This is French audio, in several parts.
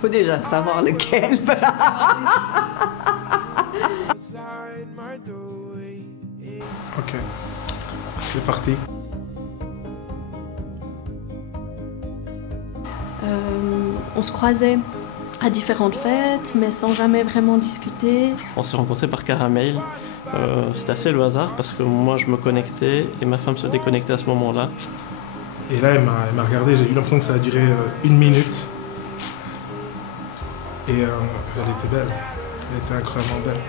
Faut déjà savoir lequel. Ok, c'est parti. On se croisait à différentes fêtes, mais sans jamais vraiment discuter. On s'est rencontrés par Caramel. C'était assez le hasard parce que moi je me connectais et ma femme se déconnectait à ce moment-là. Et là, elle m'a regardé, j'ai eu l'impression que ça a duré 1 minute. Et elle était belle, elle était incroyablement belle.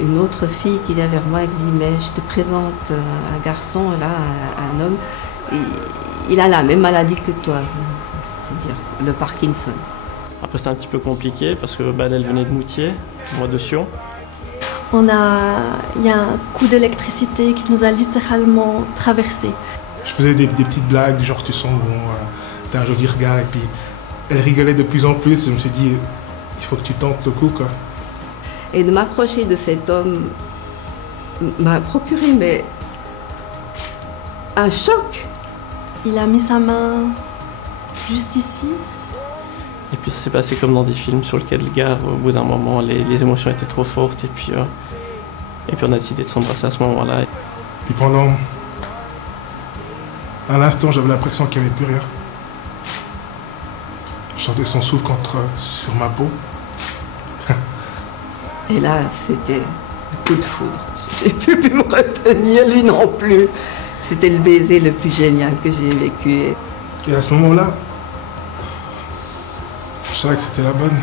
Une autre fille qui vient vers moi et dit « Mais je te présente un garçon, là, un homme, il a la même maladie que toi, c'est-à-dire le Parkinson. » Après c'était un petit peu compliqué parce que elle venait de Moutier, moi de Sion. Il y a un coup d'électricité qui nous a littéralement traversés. Je faisais des petites blagues, du genre tu sens bon, t'as un joli regard, et puis elle rigolait de plus en plus. Je me suis dit, il faut que tu tentes le coup, quoi. Et de m'approcher de cet homme m'a procuré un choc. Il a mis sa main juste ici. Et puis ça s'est passé comme dans des films sur lesquels le gars, au bout d'un moment, les émotions étaient trop fortes et puis on a décidé de s'embrasser à ce moment-là. Puis à l'instant, j'avais l'impression qu'il n'y avait plus rien. Je sentais son souffle sur ma peau. Et là, c'était un coup de foudre. J'ai plus pu me retenir, lui non plus. C'était le baiser le plus génial que j'ai vécu. Et à ce moment-là, je savais que c'était la bonne.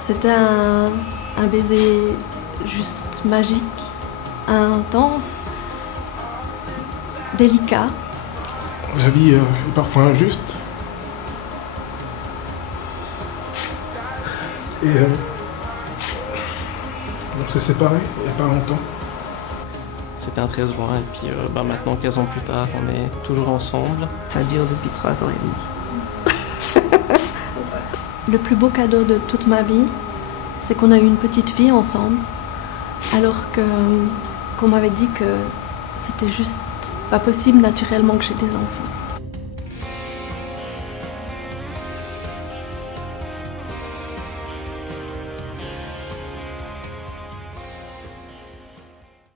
C'était un baiser juste magique, intense, délicat. La vie est parfois injuste. Et on s'est séparés il n'y a pas longtemps. C'était un 13 juin et puis maintenant, 15 ans plus tard, on est toujours ensemble. Ça dure depuis 3 ans et demi. Le plus beau cadeau de toute ma vie, c'est qu'on a eu une petite fille ensemble, alors qu'on m'avait dit que c'était juste pas possible naturellement que j'ai des enfants.